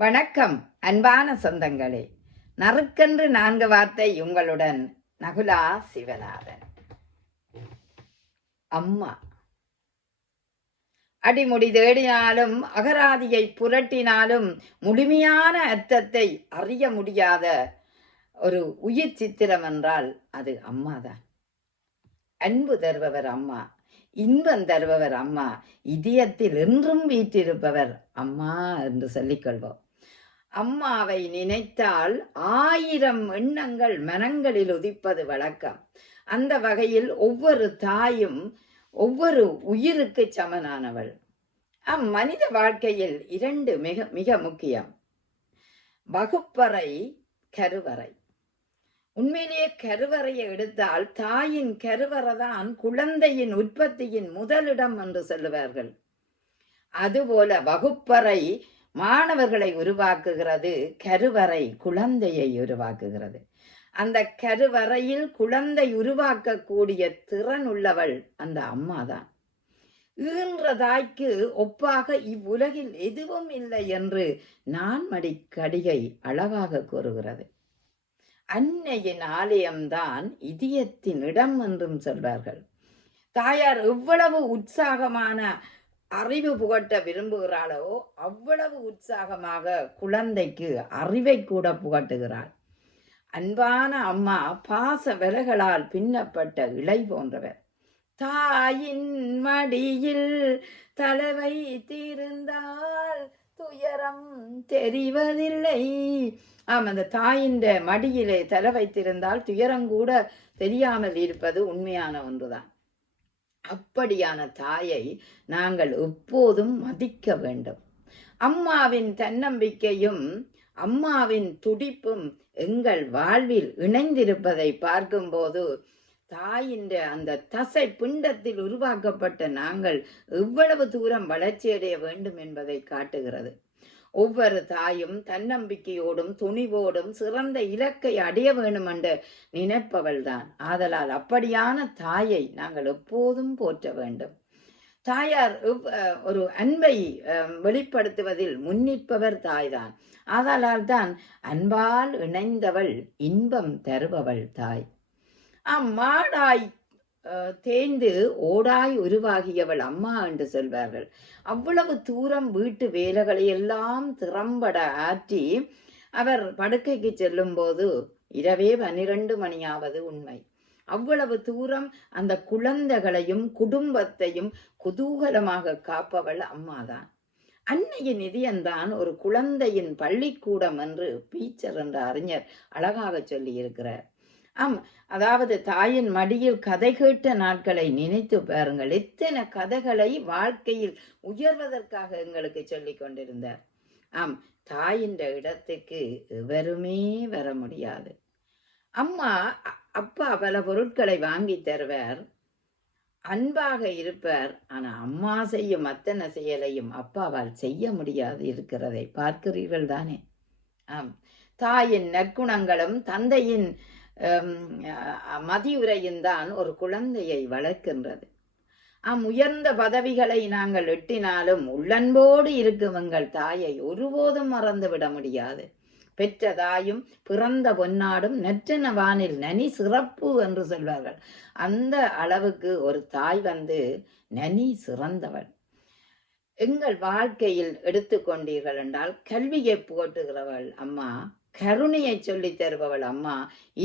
வணக்கம் அன்பான சொந்தங்களே. நறுக்கென்று நான்கு வார்த்தை உங்களுடன் நகுலா சிவநாதன். அம்மா. அடிமுடி தேடினாலும் அகராதியை புரட்டினாலும் முழுமையான அர்த்தத்தை அறிய முடியாத ஒரு உயிர் சித்திரம் என்றால் அது அம்மாதான். அன்பு தருபவர் அம்மா இன்பம் தருபவர் அம்மா இதயத்தில் என்றும் வீற்றிருப்பவர் அம்மா என்று சொல்லிக்கொள்வோம். அம்மாவை நினைத்தால் ஆயிரம் எண்ணங்கள் மனங்களில் உதிப்பது வழக்கம். அந்த வகையில் ஒவ்வொரு தாயும் ஒவ்வொரு உயிருக்கு சமனானவள். அம்மனித வாழ்க்கையில் இரண்டு மிக மிக முக்கியம். வகுப்பறை கருவறை. உண்மையிலேயே கருவறையை எடுத்தால் தாயின் கருவறை தான் குழந்தையின் உற்பத்தியின் முதலிடம் என்று சொல்லுவார்கள். அதுபோல வகுப்பறை மாணவர்களை உருவாக்குகிறது கருவறை குழந்தையை உருவாக்குகிறது. அந்த கருவறையில் குழந்தை உருவாக்கக்கூடிய திறன் உள்ளவள் அந்த அம்மா தான். ஈன்ற தாய்க்கு ஒப்பாக இவ்வுலகில் எதுவும் இல்லை என்று நான் மடிக்கடிகை கடிகை அளவாக கூறுகிறது. அன்னையின் ஆலயம்தான் இதயத்தின் இடம் என்றும் சொல்வார்கள். தாயார் எவ்வளவு உற்சாகமான அறிவு புகட்ட விரும்புகிறாளோ அவ்வளவு உற்சாகமாக குழந்தைக்கு அறிவை கூட புகட்டுகிறாள். அன்பான அம்மா பாச விலகளால் பின்னப்பட்ட இலை போன்றவர். தாயின் மடியில் தலைவை தீர்ந்தால் துயரம் தெரிவதில்லை. ஆம் அந்த தாயின் மடியிலே தலை வைத்திருந்தால் துயரம் கூட தெரியாமல் இருப்பது உண்மையான ஒன்றுதான். அப்படியான தாயை நாங்கள் எப்போதும் மதிக்க வேண்டும். அம்மாவின் தன்னம்பிக்கையும் அம்மாவின் துடிப்பும் எங்கள் வாழ்வில் இணைந்திருப்பதை பார்க்கும்போது தாயின்ற அந்த தசை பிண்டத்தில் உருவாக்கப்பட்ட நாங்கள் எவ்வளவு தூரம் வளர்ச்சியடைய வேண்டும் என்பதை காட்டுகிறது. ஒவ்வொரு தாயும் தன்னம்பிக்கையோடும் துணிவோடும் சிறந்த இலக்கை அடைய வேண்டும் என்று நினைப்பவள்தான். ஆதலால் அப்படியான தாயை நாங்கள் எப்போதும் போற்ற வேண்டும். தாயார் ஒரு அன்பை வெளிப்படுத்துவதில் முன்னிற்பவர் தாய்தான். ஆதலால் தான் அன்பால் இணைந்தவள் இன்பம் தருபவள் தாய். அம்மாடாய் தேய்ந்து ஓடாய் உருவாகியவள் அம்மா என்று சொல்வார்கள். அவ்வளவு தூரம் வீட்டு வேலைகளை எல்லாம் திறம்பட ஆற்றி அவர் படுக்கைக்கு செல்லும்போது இரவே பன்னிரண்டு மணியாவது உண்மை. அவ்வளவு தூரம் அந்த குழந்தைகளையும் குடும்பத்தையும் குதூகலமாக காப்பவள் அம்மாதான். அன்னையின் இதயம்தான் ஒரு குழந்தையின் பள்ளிக்கூடம் என்று பீச்சர் என்ற அறிஞர் அழகாக சொல்லியிருக்கிறார். ஆம் அதாவது தாயின் மடியில் கதை கேட்ட நாட்களை நினைத்து பாருங்கள். எத்தனை கதைகளை வாழ்க்கையில் உயர்வதற்காக எங்களுக்கு சொல்லி கொண்டிருந்தார். ஆம் தாயின்ற இடத்துக்கு எவருமே வர முடியாது. அம்மா அப்பா பல பொருட்களை வாங்கி தருவார். அன்பாக இருப்பார். ஆனா அம்மா செய்யும் அத்தனை செயலையும் அப்பாவால் செய்ய முடியாது இருக்கிறதை பார்க்கிறீர்கள் தானே ஆம் தாயின் நற்குணங்களும் தந்தையின் மதியுரையும்தான் ஒரு குழந்தையை வளர்க்கின்றது. அம் உயர்ந்த பதவிகளை நாங்கள் எட்டினாலும் உள்ளன்போடு இருக்கும் எங்கள் தாயை ஒருபோதும் மறந்து விட முடியாது. பெற்ற தாயும் பிறந்த பொன்னாடும் நெற்றின வானில் நனி சிறப்பு என்று சொல்வார்கள். அந்த அளவுக்கு ஒரு தாய் வந்து நனி சிறந்தவள். எங்கள் வாழ்க்கையில் எடுத்துக்கொண்டீர்கள் என்றால் கல்வியை போட்டுகிறவள் அம்மா கருணையை சொல்லி தருபவள் அம்மா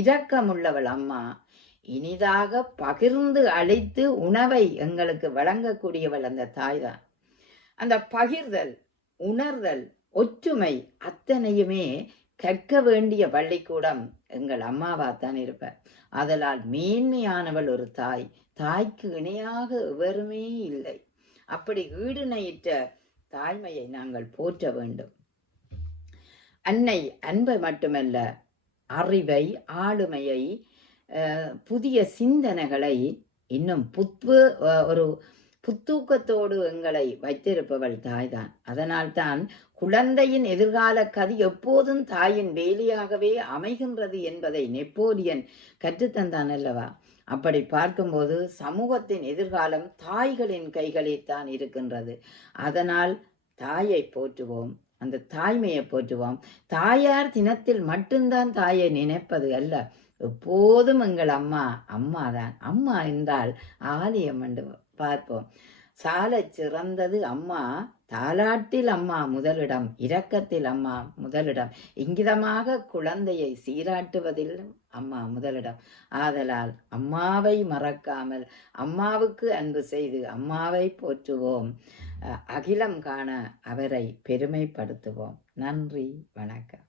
இரக்கமுள்ளவள் அம்மா. இனிதாக பகிர்ந்து அழைத்து உணவை எங்களுக்கு வழங்கக்கூடியவள் அந்த தாய் தான் அந்த பகிர்தல் உணர்தல் ஒற்றுமை அத்தனையுமே கற்க வேண்டிய பள்ளிக்கூடம் எங்கள் அம்மாவா தான் இருப்பார் அதனால் மேன்மையானவள் ஒரு தாய் தாய்க்கு இணையாக எவருமே இல்லை. அப்படி ஈடுணையிட்ட தாய்மையை நாங்கள் போற்ற வேண்டும். அன்னை அன்பை மட்டுமல்ல அறிவை ஆளுமையை புதிய சிந்தனைகளை இன்னும் புத்து ஒரு புத்தூக்கத்தோடு எங்களை வைத்திருப்பவள் தாய்தான். அதனால் தான் குழந்தையின் எதிர்கால கதி எப்போதும் தாயின் வேலையாகவே அமைகின்றது என்பதை நெப்போலியன் கற்றுத்தந்தான் அல்லவா? அப்படி பார்க்கும்போது சமூகத்தின் எதிர்காலம் தாய்களின் கைகளில் தான் இருக்கின்றது. அதனால் தாயை போற்றுவோம். அந்த தாய்மையை போற்றுவோம். தாயார் தினத்தில் மட்டும்தான் தாயை நினைப்பது அல்ல. எப்போதும் எங்கள் அம்மா அம்மா தான் அம்மா என்றால் ஆலயம் என்று பார்ப்போம். சாலை சிறந்தது அம்மா தாலாட்டில் அம்மா முதலிடம் இரக்கத்தில் அம்மா முதலிடம். இங்கிதமாக குழந்தையை சீராட்டுவதில் அம்மா முதலிடம். ஆதலால் அம்மாவை மறக்காமல் அம்மாவுக்கு அன்பு செய்து அம்மாவை போற்றுவோம். அகிலம் காண அவரை பெருமைப்படுத்துவோம். நன்றி வணக்கம்.